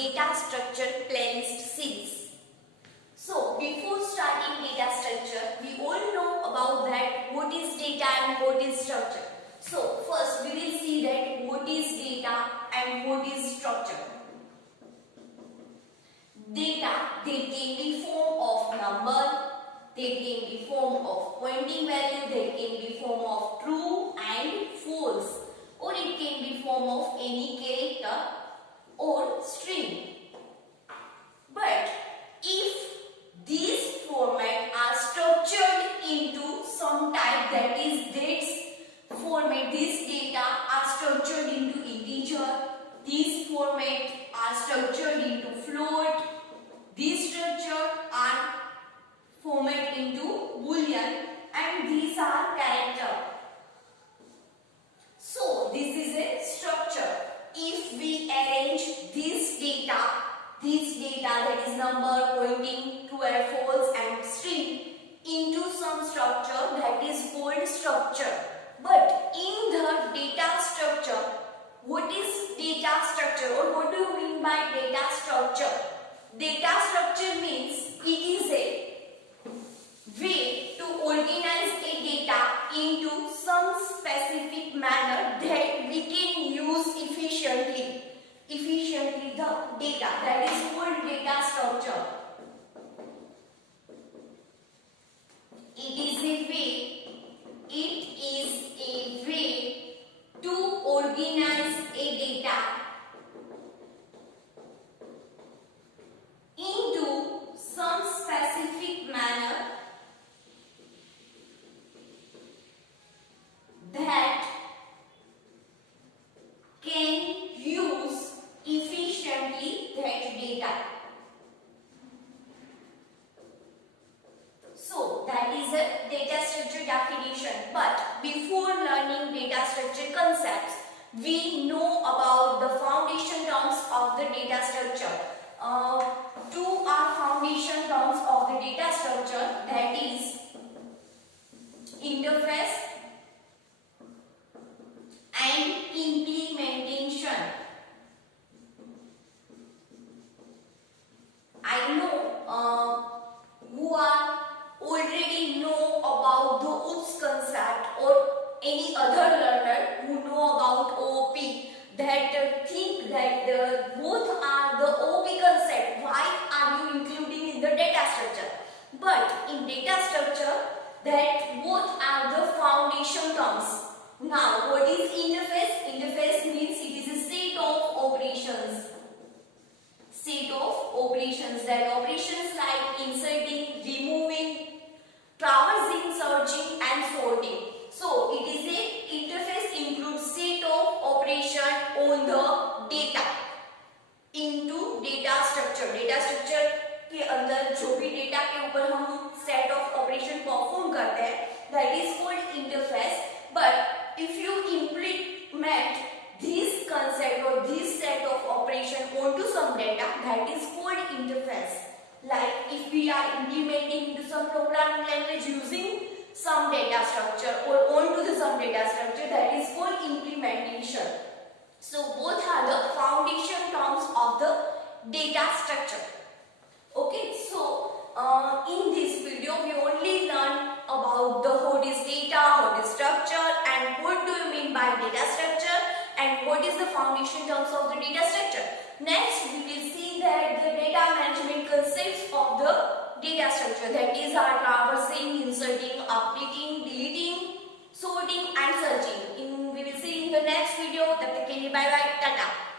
data structure playlist series. So before starting data structure, we all know about that what is data and what is structure. So first we will see that what is data and what is structure. Data, they can be form of number, they can be form of pointing value, they can be form of true and false, or it can be form of any character or string. But if these formats are structured into some type, that is this format, these data are structured into integer, these formats are structured into float, these structures are format into boolean, and these are character. So this is a structure. If we arrange this data that is number, pointing, true or false and string into some structure, that is called structure. But in the data structure, what is data structure, or what do you mean by data structure? Data structure means it is a way to organize a data into some specific manner that we can use efficiently the data, that is called data structure. It is a way to organize a data into some specific manner that can use efficiently that data. So that is a data structure definition. But before learning data structure concepts, we know about the foundation terms of the data structure. Two are foundation terms of the data structure, that is interface and implementation. I know who are already know about the OOPS concept, or any other learner who know about OOP, that think that both are the OOP concept. Why are you including in the data structure? But in data structure, that both are the foundation terms. Now, what is interface? Interface means it is a set of operations. That operations like inserting, removing, traversing, searching and sorting. So it is a interface includes set of operation on the data into data structure. Data structure के अंदर जो भी data के ऊपर हम set of operation perform करते हैं, that is called interface. But if you implement this concept or this set of operation onto some data, that is called interface. Like if we are implementing into some programming language using some data structure or onto the some data structure, that is called implementation. So both are the foundation terms of the data structure. Okay, so in this video we only learn about the what is data, what is structure, and what do you mean by data structure, and what is the foundation terms of the data structure. Next we will see that the data management consists of the data structure, that is our traversing, inserting, updating, deleting, sorting and searching. We will see in the next video. Tab tak ke liye bye bye, tata.